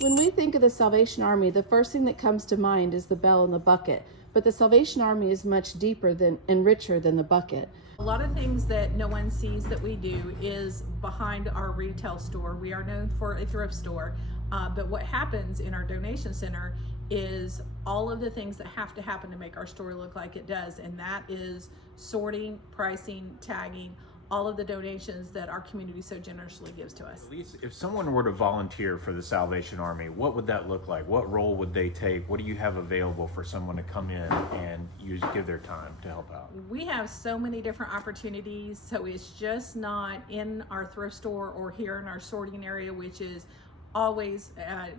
When we think of the Salvation Army, the first thing that comes to mind is the bell and the bucket. But the Salvation Army is much deeper and richer than the bucket. A lot of things that no one sees that we do is behind our retail store. We are known for a thrift store, but what happens in our donation center is all of the things that have to happen to make our store look like it does, and that is sorting, pricing, tagging, all of the donations that our community so generously gives to us. Elise, if someone were to volunteer for the Salvation Army, what would that look like? What role would they take? What do you have available for someone to come in and give their time to help out? We have so many different opportunities, so it's just not in our thrift store or here in our sorting area, which is always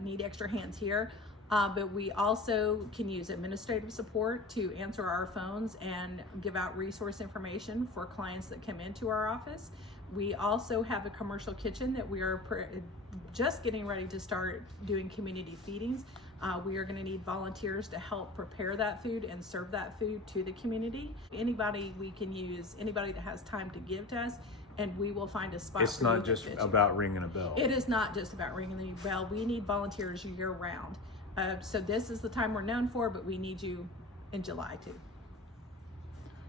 need extra hands here. But we also can use administrative support to answer our phones and give out resource information for clients that come into our office. We also have a commercial kitchen that we are just getting ready to start doing community feedings. We are going to need volunteers to help prepare that food and serve that food to the community. Anybody we can use, anybody that has time to give to us, and we will find a spot. It's not just about ringing a bell. It is not just about ringing the bell. We need volunteers year round. So this is the time we're known for, but we need you in July too.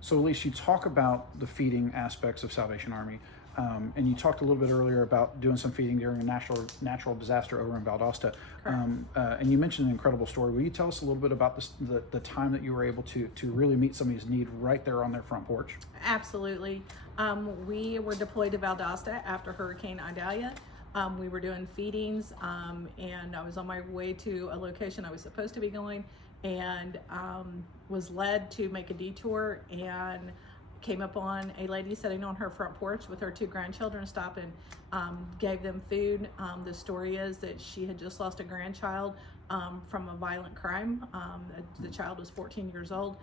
So Elise, you talk about the feeding aspects of Salvation Army, and you talked a little bit earlier about doing some feeding during a natural disaster over in Valdosta, and you mentioned an incredible story. Will you tell us a little bit about the time that you were able to really meet somebody's need right there on their front porch? Absolutely. We were deployed to Valdosta after Hurricane Idalia. We were doing feedings, and I was on my way to a location I was supposed to be going, and was led to make a detour and came up on a lady sitting on her front porch with her two grandchildren, stopped and gave them food. The story is that she had just lost a grandchild from a violent crime. The child was 14 years old.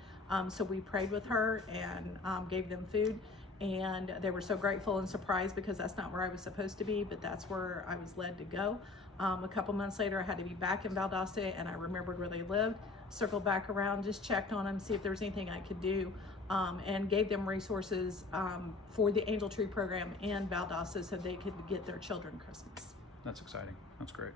So we prayed with her and gave them food. And they were so grateful and surprised because that's not where I was supposed to be, but that's where I was led to go. A couple months later, I had to be back in Valdosta, and I remembered where they lived, circled back around, just checked on them, see if there was anything I could do, and gave them resources for the Angel Tree program in Valdosta so they could get their children Christmas. That's exciting. That's great.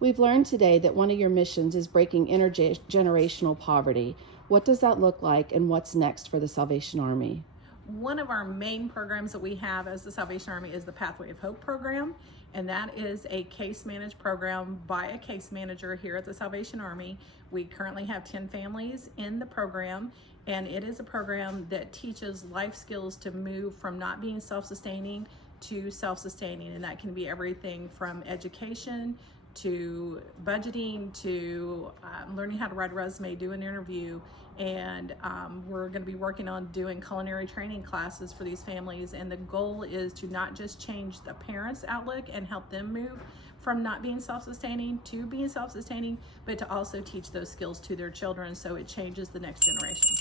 We've learned today that one of your missions is breaking intergenerational poverty. What does that look like, and what's next for the Salvation Army? One of our main programs that we have as the Salvation Army is the Pathway of Hope program, and that is a case managed program by a case manager here at the Salvation Army. We currently have 10 families in the program, and it is a program that teaches life skills to move from not being self-sustaining to self-sustaining, and that can be everything from education to budgeting to learning how to write a resume, do an interview, and we're going to be working on doing culinary training classes for these families, and the goal is to not just change the parents' outlook and help them move from not being self-sustaining to being self-sustaining, but to also teach those skills to their children so it changes the next generation.